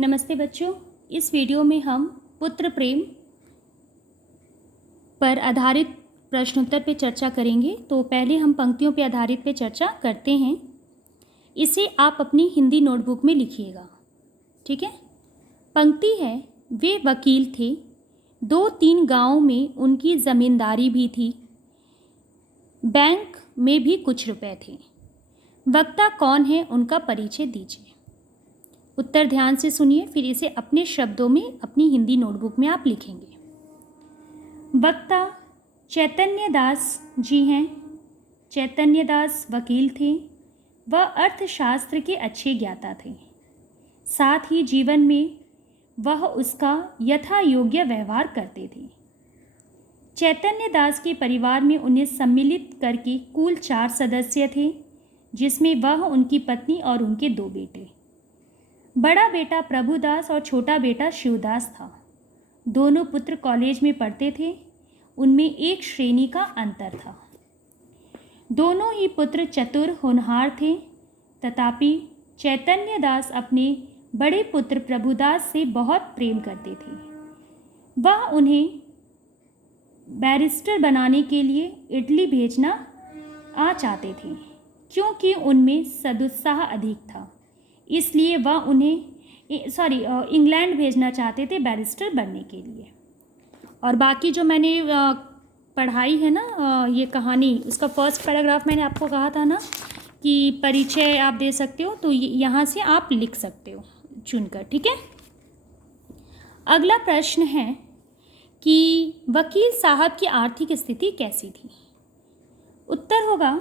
नमस्ते बच्चों, इस वीडियो में हम पुत्र प्रेम पर आधारित प्रश्नोत्तर पे चर्चा करेंगे। तो पहले हम पंक्तियों पे आधारित पे चर्चा करते हैं। इसे आप अपनी हिंदी नोटबुक में लिखिएगा, ठीक है। पंक्ति है, वे वकील थे, 2-3 गांवों में उनकी ज़मींदारी भी थी, बैंक में भी कुछ रुपए थे। वक्ता कौन है, उनका परिचय दीजिए। उत्तर ध्यान से सुनिए, फिर इसे अपने शब्दों में अपनी हिंदी नोटबुक में आप लिखेंगे। वक्ता चैतन्य दास जी हैं। चैतन्य दास वकील थे। वह अर्थशास्त्र के अच्छे ज्ञाता थे। साथ ही जीवन में वह उसका यथा योग्य व्यवहार करते थे। चैतन्य दास के परिवार में उन्हें सम्मिलित करके कुल 4 सदस्य थे, जिसमें वह, उनकी पत्नी और उनके 2 बेटे। बड़ा बेटा प्रभुदास और छोटा बेटा शिवदास था। दोनों पुत्र कॉलेज में पढ़ते थे। उनमें एक श्रेणी का अंतर था। दोनों ही पुत्र चतुर होनहार थे। तथापि चैतन्य दास अपने बड़े पुत्र प्रभुदास से बहुत प्रेम करते थे। वह उन्हें बैरिस्टर बनाने के लिए इटली भेजना चाहते थे, क्योंकि उनमें सदुत्साह अधिक था। इसलिए वह उन्हें इंग्लैंड भेजना चाहते थे बैरिस्टर बनने के लिए। और बाकी जो मैंने पढ़ाई है ना, ये कहानी, उसका फर्स्ट पैराग्राफ मैंने आपको कहा था ना कि परिचय आप दे सकते हो, तो यहाँ से आप लिख सकते हो चुनकर, ठीक है। अगला प्रश्न है कि वकील साहब की आर्थिक स्थिति कैसी थी। उत्तर होगा,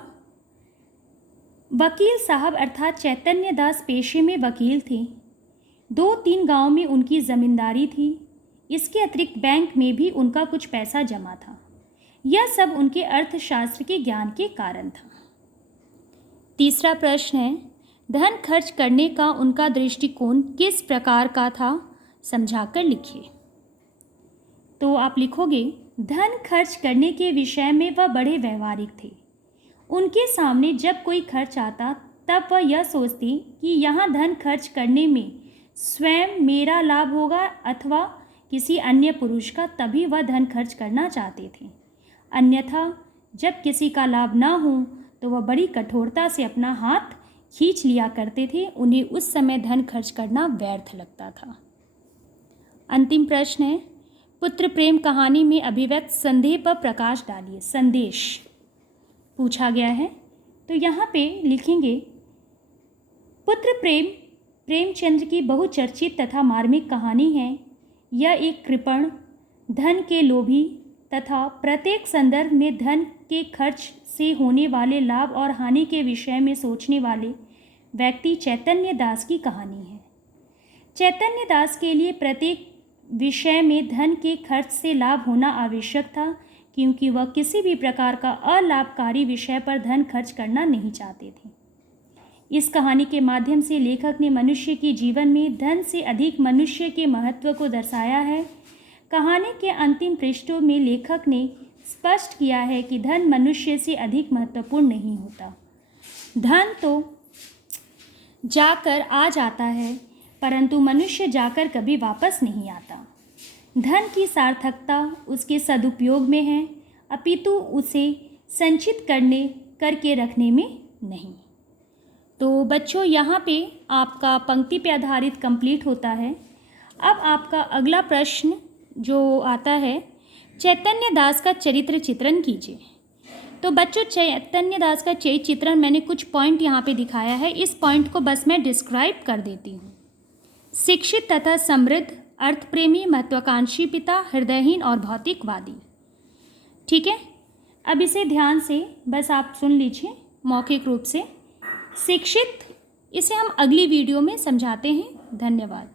वकील साहब अर्थात चैतन्य दास पेशे में वकील थे। 2-3 गांव में उनकी ज़मींदारी थी। इसके अतिरिक्त बैंक में भी उनका कुछ पैसा जमा था। यह सब उनके अर्थशास्त्र के ज्ञान के कारण था। तीसरा प्रश्न है, धन खर्च करने का उनका दृष्टिकोण किस प्रकार का था, समझाकर लिखिए। तो आप लिखोगे, धन खर्च करने के विषय में वह बड़े व्यवहारिक थे। उनके सामने जब कोई खर्च आता तब वह यह सोचती कि यहाँ धन खर्च करने में स्वयं मेरा लाभ होगा अथवा किसी अन्य पुरुष का, तभी वह धन खर्च करना चाहते थे। अन्यथा जब किसी का लाभ ना हो तो वह बड़ी कठोरता से अपना हाथ खींच लिया करते थे। उन्हें उस समय धन खर्च करना व्यर्थ लगता था। अंतिम प्रश्न है, पुत्र प्रेम कहानी में अभिव्यक्त संदेह पर प्रकाश डालिए। संदेश पूछा गया है, तो यहाँ पे लिखेंगे, पुत्र प्रेम प्रेमचंद्र की बहुचर्चित तथा मार्मिक कहानी है। यह एक कृपण, धन के लोभी तथा प्रत्येक संदर्भ में धन के खर्च से होने वाले लाभ और हानि के विषय में सोचने वाले व्यक्ति चैतन्य दास की कहानी है। चैतन्य दास के लिए प्रत्येक विषय में धन के खर्च से लाभ होना आवश्यक था, क्योंकि वह किसी भी प्रकार का अलाभकारी विषय पर धन खर्च करना नहीं चाहते थे। इस कहानी के माध्यम से लेखक ने मनुष्य के जीवन में धन से अधिक मनुष्य के महत्व को दर्शाया है। कहानी के अंतिम पृष्ठों में लेखक ने स्पष्ट किया है कि धन मनुष्य से अधिक महत्वपूर्ण नहीं होता। धन तो जाकर आ जाता है, परंतु मनुष्य जाकर कभी वापस नहीं आता। धन की सार्थकता उसके सदुपयोग में है, अपितु उसे संचित करके रखने में नहीं। तो बच्चों, यहाँ पे आपका पंक्ति पे आधारित कंप्लीट होता है। अब आपका अगला प्रश्न जो आता है, चैतन्य दास का चरित्र चित्रण कीजिए। तो बच्चों, चैतन्य दास का चरित्र चित्रण मैंने कुछ पॉइंट यहाँ पे दिखाया है। इस पॉइंट को बस मैं डिस्क्राइब कर देती हूँ। शिक्षित तथा समृद्ध, अर्थप्रेमी, महत्वाकांक्षी पिता, हृदयहीन और भौतिकवादी, ठीक है। अब इसे ध्यान से बस आप सुन लीजिए मौखिक रूप से। शिक्षित, इसे हम अगली वीडियो में समझाते हैं। धन्यवाद।